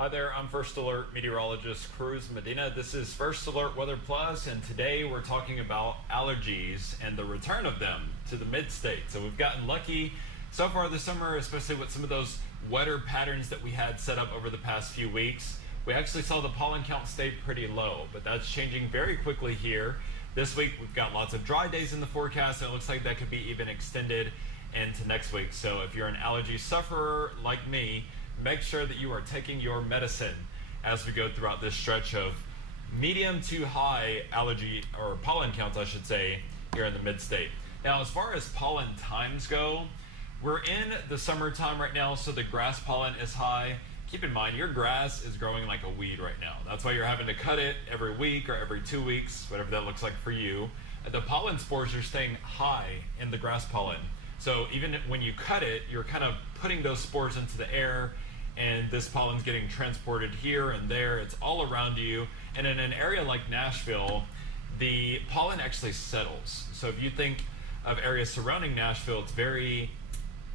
Hi there, I'm First Alert meteorologist Cruz Medina. This is First Alert Weather Plus, and today we're talking about allergies and the return of them to the mid-state. So we've gotten lucky so far this summer, especially with some of those wetter patterns that we had set up over the past few weeks. We actually saw the pollen count stay pretty low, but that's changing very quickly here. This week we've got lots of dry days in the forecast, and it looks like that could be even extended into next week. So if you're an allergy sufferer like me, make sure that you are taking your medicine as we go throughout this stretch of medium to high allergy, or pollen counts I should say, here in the mid-state. Now as far as pollen times go, we're in the summertime right now, so the grass pollen is high. Keep in mind, your grass is growing like a weed right now. That's why you're having to cut it every week or every 2 weeks, whatever that looks like for you. The pollen spores are staying high in the grass pollen. So even when you cut it, you're kind of putting those spores into the air, and this pollen's getting transported here and there. It's all around you. And in an area like Nashville, the pollen actually settles. So if you think of areas surrounding Nashville, it's very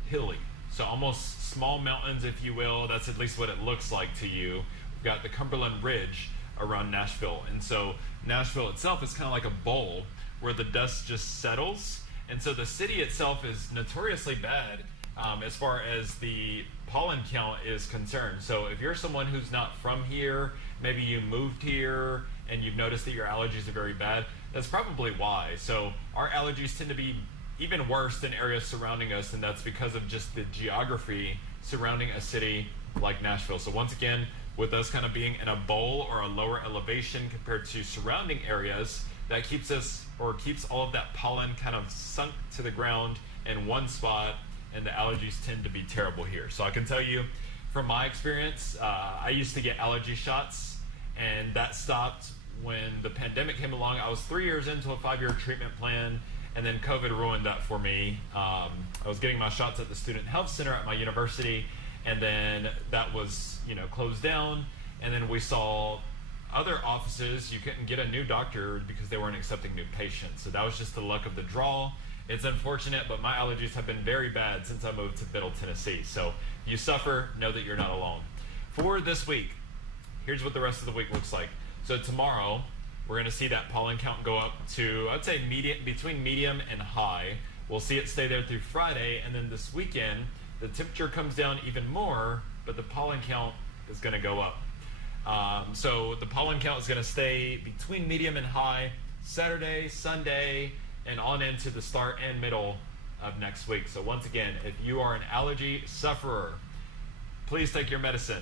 hilly. So almost small mountains, if you will. That's at least what it looks like to you. We've got the Cumberland Ridge around Nashville. And so Nashville itself is kind of like a bowl where the dust just settles. And so the city itself is notoriously bad as far as the pollen count is concerned. So if you're someone who's not from here, maybe you moved here and you've noticed that your allergies are very bad, that's probably why. So our allergies tend to be even worse than areas surrounding us, and that's because of just the geography surrounding a city like Nashville. So once again, with us kind of being in a bowl or a lower elevation compared to surrounding areas, that keeps us, or keeps all of that pollen kind of sunk to the ground in one spot, and the allergies tend to be terrible here. So I can tell you from my experience, I used to get allergy shots, and that stopped when the pandemic came along. I was 3 years into a 5-year treatment plan, and then COVID ruined that for me. I was getting my shots at the Student Health Center at my university, and then that was, closed down. And then we saw other offices, you couldn't get a new doctor because they weren't accepting new patients. So that was just the luck of the draw. It's unfortunate, but my allergies have been very bad since I moved to Middle Tennessee. So if you suffer, know that you're not alone. For this week, here's what the rest of the week looks like. So tomorrow, we're going to see that pollen count go up to, I'd say, between medium and high. We'll see it stay there through Friday, and then this weekend, the temperature comes down even more, but the pollen count is going to go up. So the pollen count is going to stay between medium and high Saturday, Sunday, and on into the start and middle of next week. So once again, if you are an allergy sufferer, please take your medicine.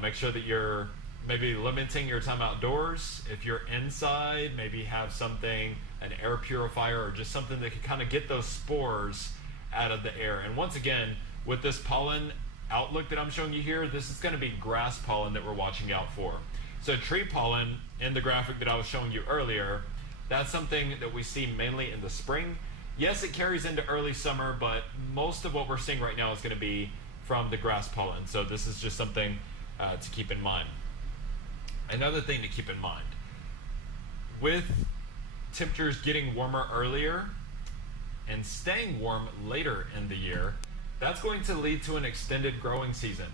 Make sure that you're maybe limiting your time outdoors. If you're inside, maybe have something, an air purifier, or just something that can kind of get those spores out of the air. And once again, with this pollen outlook that I'm showing you here, this is going to be grass pollen that we're watching out for. So tree pollen, in the graphic that I was showing you earlier, that's something that we see mainly in the spring. Yes, it carries into early summer, but most of what we're seeing right now is going to be from the grass pollen. So this is just something to keep in mind. Another thing to keep in mind, with temperatures getting warmer earlier and staying warm later in the year, that's going to lead to an extended growing season.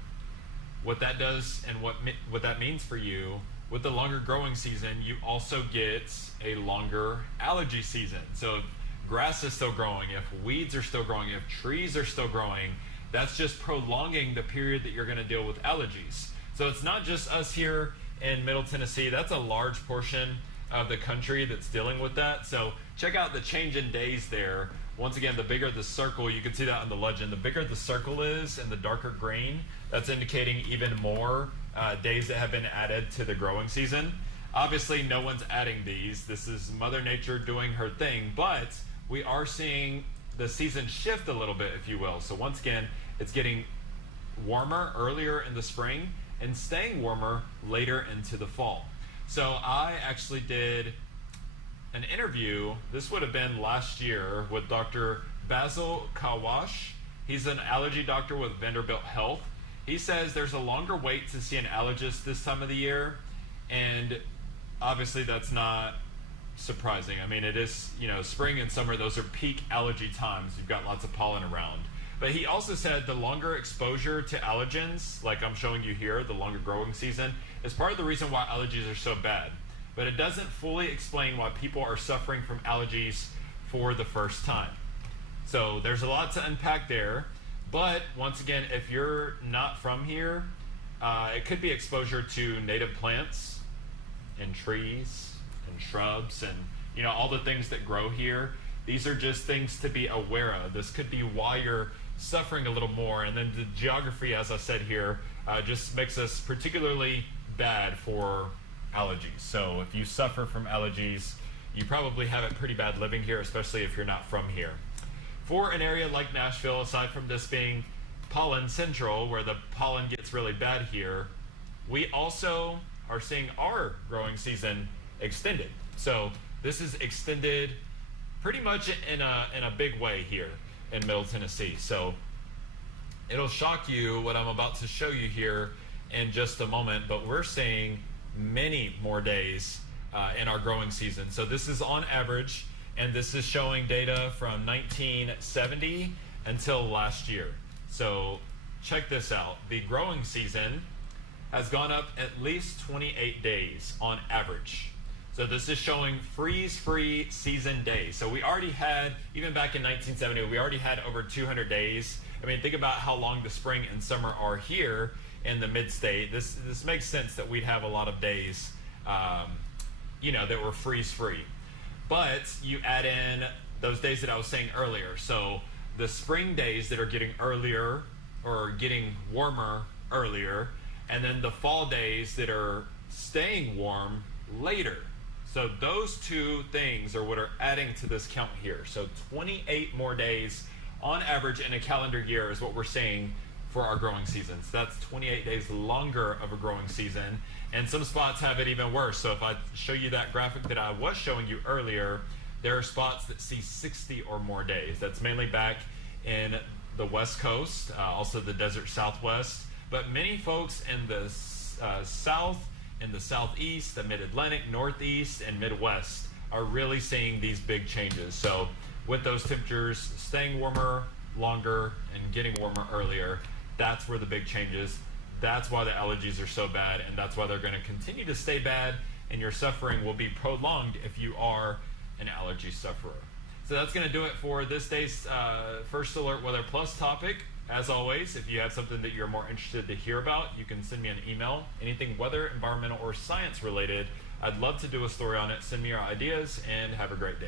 What that does and what that means for you, with the longer growing season, you also get a longer allergy season. So if grass is still growing, if weeds are still growing, if trees are still growing, that's just prolonging the period that you're going to deal with allergies. So it's not just us here in Middle Tennessee. That's a large portion of the country that's dealing with that. So check out the change in days there. Once again, the bigger the circle, you can see that on the legend, the bigger the circle is and the darker green, that's indicating even more days that have been added to the growing season. Obviously, no one's adding these. This is Mother Nature doing her thing, but we are seeing the season shift a little bit, if you will. So once again, it's getting warmer earlier in the spring and staying warmer later into the fall. So I actually did an interview, this would have been last year, with Dr. Basil Kawash. He's an allergy doctor with Vanderbilt Health. He says there's a longer wait to see an allergist this time of the year, and obviously that's not surprising. I mean, it is, spring and summer, those are peak allergy times. You've got lots of pollen around. But he also said the longer exposure to allergens, like I'm showing you here, the longer growing season, is part of the reason why allergies are so bad. But it doesn't fully explain why people are suffering from allergies for the first time. So there's a lot to unpack there. But once again, if you're not from here, it could be exposure to native plants and trees and shrubs and all the things that grow here. These are just things to be aware of. This could be why you're suffering a little more. And then the geography, as I said here, just makes us particularly bad for allergies. So if you suffer from allergies, you probably have it pretty bad living here, especially if you're not from here. For an area like Nashville, aside from this being pollen central, where the pollen gets really bad here, we also are seeing our growing season extended. So this is extended pretty much in a big way here in Middle Tennessee. So it'll shock you what I'm about to show you here in just a moment, but we're seeing many more days in our growing season. So this is on average, and this is showing data from 1970 until last year. So check this out. The growing season has gone up at least 28 days on average. So this is showing freeze-free season days. So we already had, even back in 1970, we already had over 200 days. I mean, think about how long the spring and summer are here in the mid-state. This makes sense that we'd have a lot of days, that were freeze-free. But you add in those days that I was saying earlier. So the spring days that are getting earlier or getting warmer earlier, and then the fall days that are staying warm later. So those two things are what are adding to this count here. So 28 more days on average in a calendar year is what we're seeing for our growing seasons. That's 28 days longer of a growing season. And some spots have it even worse. So if I show you that graphic that I was showing you earlier, there are spots that see 60 or more days. That's mainly back in the West Coast, also the desert Southwest. But many folks in the South, in the Southeast, the Mid-Atlantic, Northeast, and Midwest are really seeing these big changes. So with those temperatures staying warmer longer and getting warmer earlier, that's where the big changes. That's why the allergies are so bad, and that's why they're going to continue to stay bad, and your suffering will be prolonged if you are an allergy sufferer. So that's going to do it for this day's First Alert Weather Plus topic. As always, if you have something that you're more interested to hear about, you can send me an email. Anything weather, environmental, or science related, I'd love to do a story on it. Send me your ideas, and have a great day.